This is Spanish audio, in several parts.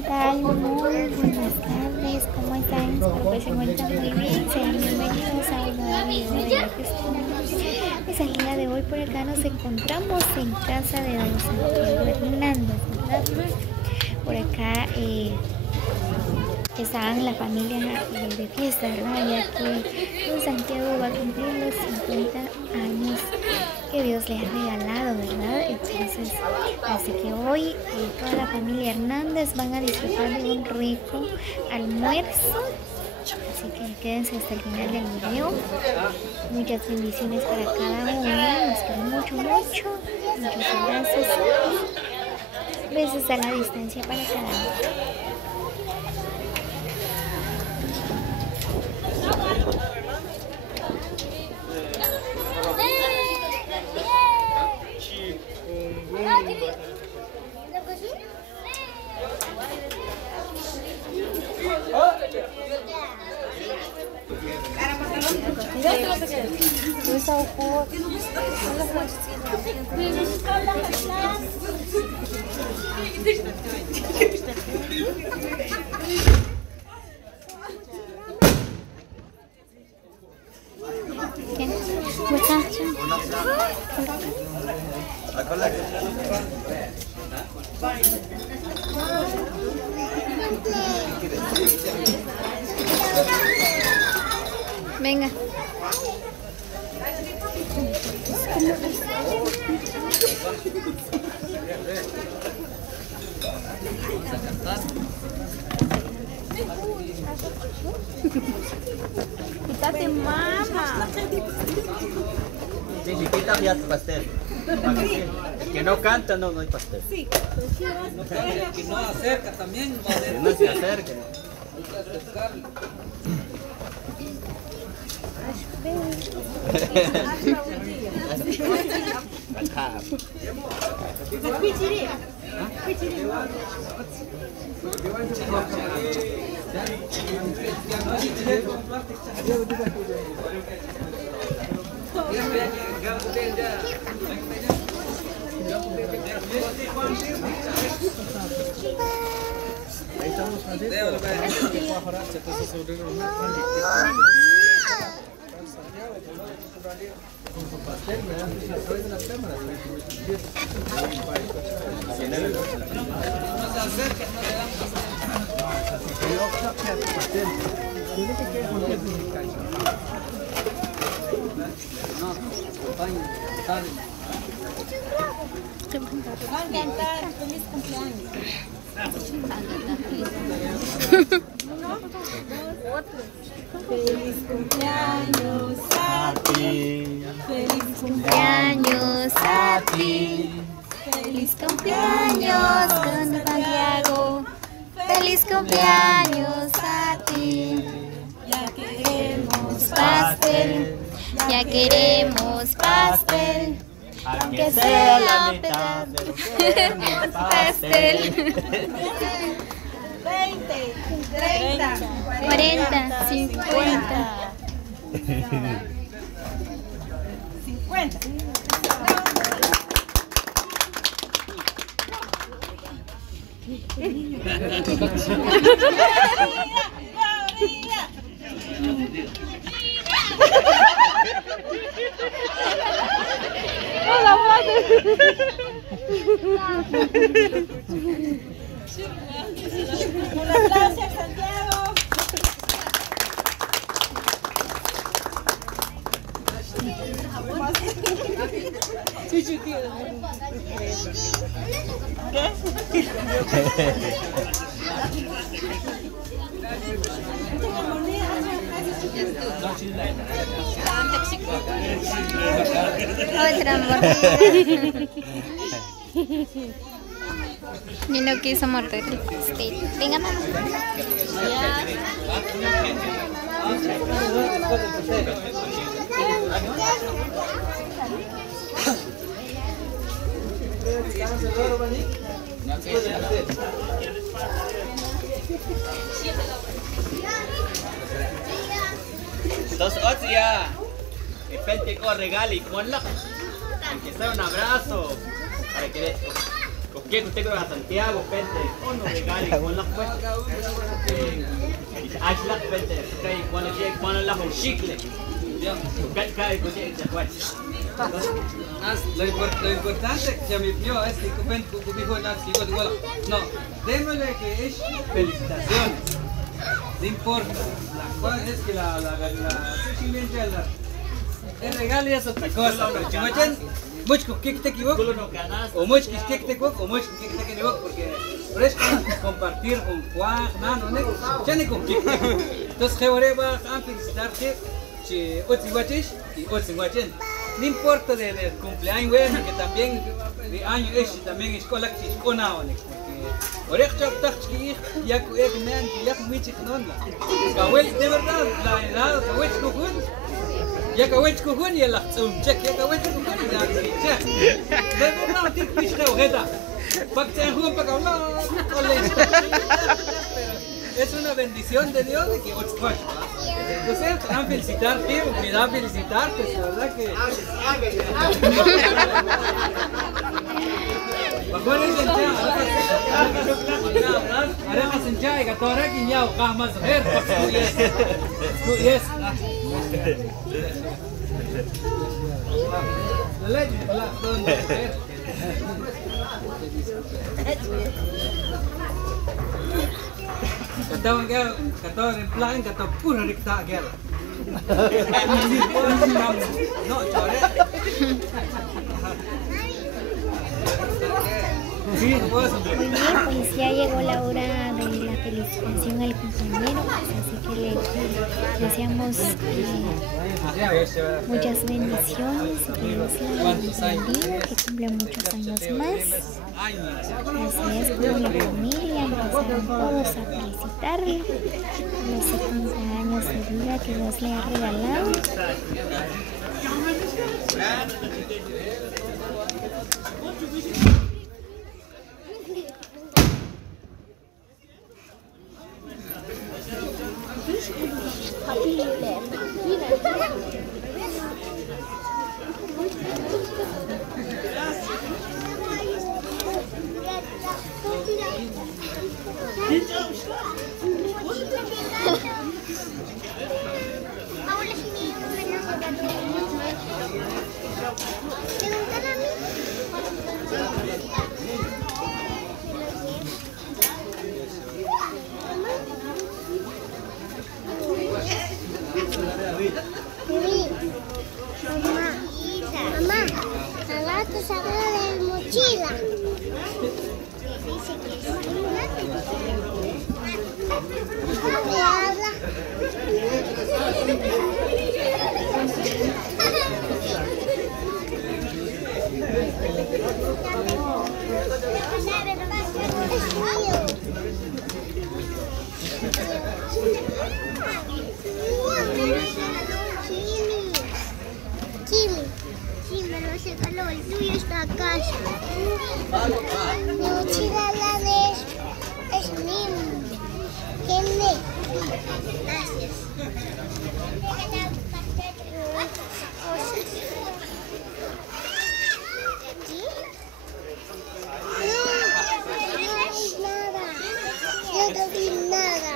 ¿qué tal? Muy buenas tardes, ¿cómo están? Espero que se encuentren muy bien. Sean bienvenidos a un nuevo video de la gestión. Pues el día de hoy por acá nos encontramos en casa de don Santiago Hernández, ¿verdad? Por acá estaban la familia de fiesta, ¿verdad? Ya que don Santiago va a cumplir los 50 años que Dios le ha regalado, ¿verdad? Entonces, así que hoy toda la familia Hernández van a disfrutar de un rico almuerzo. Así que quédense hasta el final del video. Muchas bendiciones para cada uno. Nos quiero mucho, mucho. Muchos abrazos. Besos a la distancia para cada uno. Venga. Quítate, mamá. Sí, si quitas ya tu pastel. El que no canta no hay pastel. Sí. Que no acerca también. Que no se acerque. Van a cantar feliz cumpleaños. Feliz cumpleaños a ti. Feliz cumpleaños a ti. Feliz cumpleaños, don Santiago. Feliz cumpleaños a ti. Ya queremos pastel. Ya queremos pastel. Aunque sea la mitad del pastel. 20, 30, 40, 50. 50. Hola, madre. Un aplauso a Santiago. Otra mordida. Y no quiso morder el pastel. Venga, mamá. Entonces, Otsia, espérate que regali, ponla. Aunque sea un abrazo. Para que ¿Qué usted cree a Santiago, Pente? ¿O no regali? ¿Cuál la fue? Ashla, Pente. ¿Cuál la fue? Chicle. Lo importante que me vio es que no, démosle que es felicitaciones, no importa, la cosa es que el regalo es otra cosa, pero chimachen, mucho que te equivoco, o mucho que te equivoco, o mucho que te equivoco, porque por eso compartir con Juan, no, ya ni con que entonces que ahora va a felicitarte. No importa del cumpleaños, que también de año es también escuela que es con ahora, porque ahora que ya de verdad la edad ya que y la check ya de verdad es una bendición de Dios de que entonces, te dan felicitar, tío, me dan felicitar, pues la verdad que... Mejor es en ahora hacen ya, y que ahora que ya o más ver, yes. La ley, Katawa en plan, katawa pura rikta guerra. No, chore. Muy bien, pues ya llegó la hora de la felicitación al compañero, así que le deseamos muchas bendiciones, que Dios la bendiga, que cumpla muchos años más. Así es, con la familia, empezaron todos a felicitarle por los 70 años de vida que Dios le ha regalado. Mamá, agarra tu sagrada de mochila. Dice que es una. Habla. Sí, me lo regaló, el tuyo está a casa. Mi mochila la es mío. ¿Quién es? Gracias. ¿Aquí? No es nada. Yo no vi nada.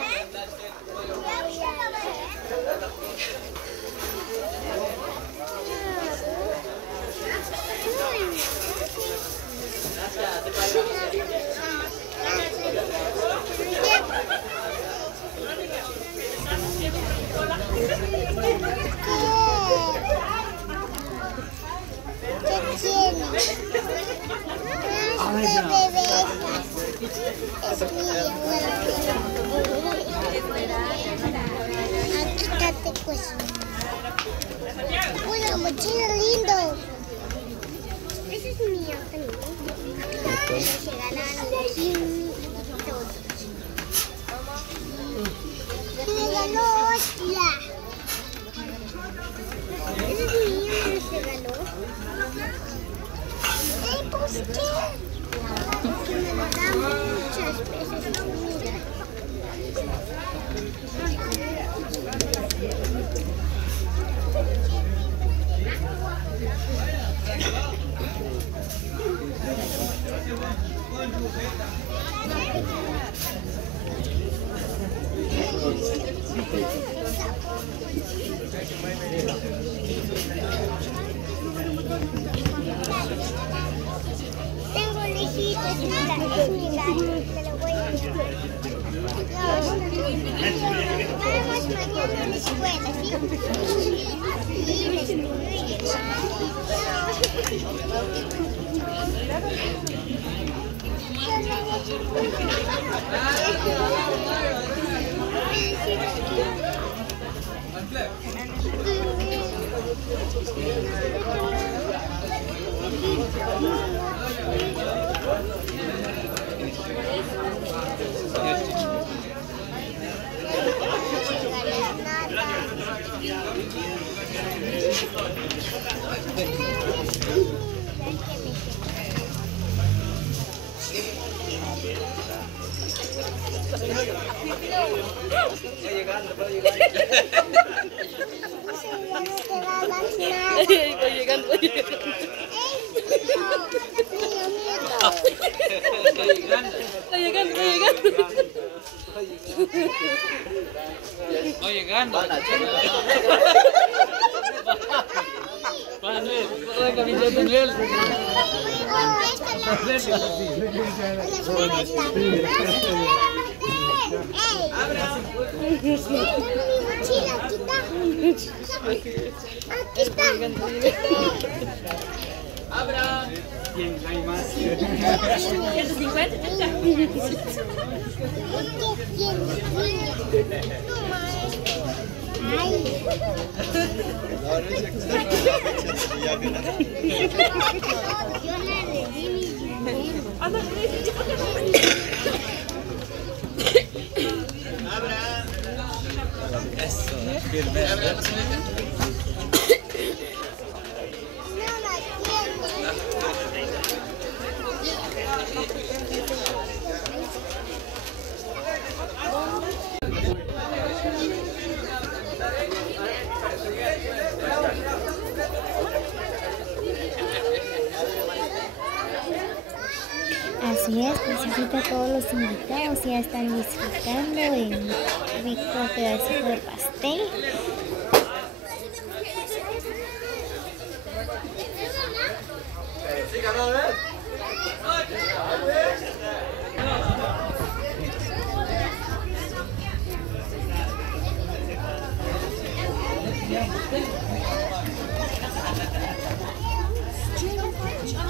Una mochila lindo. Ese es mío también. Se ganaron aquí todos. Me ganó Osla. Ese es mío, se ganó. ¿Por qué? Porque me lo dan muchas veces comida. Es mi gato, te lo voy a llevar. Vamos mañana a la escuela, ¿sí? Sí, aquí está. Abra. ¿Quién hay más? 150, chacha. Eso, firme. Así es, pues ahorita todos los invitados ya están disfrutando el rico pedacito de pastel.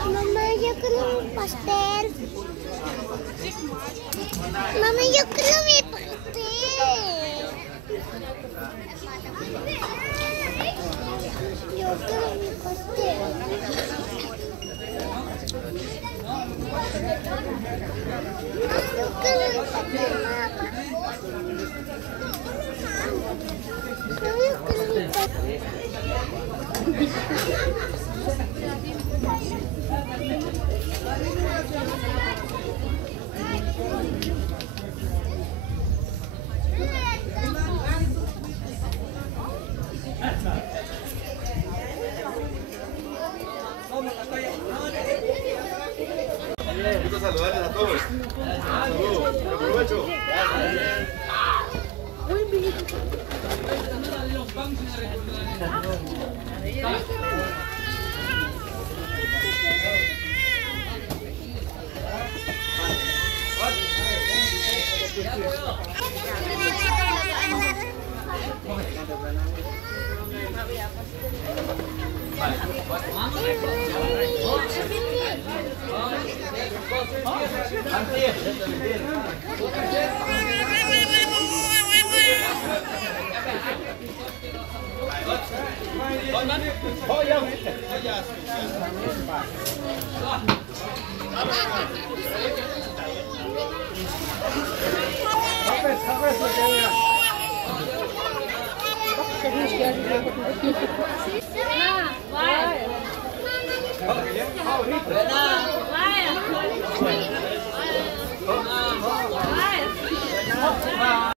Mamá, yo quiero un pastel. Mamá, yo quiero mi pastel. Yo quiero mi pastel. Yo quiero mi pastel, mamá. No, yo quiero mi pastel. Quiero saludarles a todos. Saludos. Aprovecho. Vai.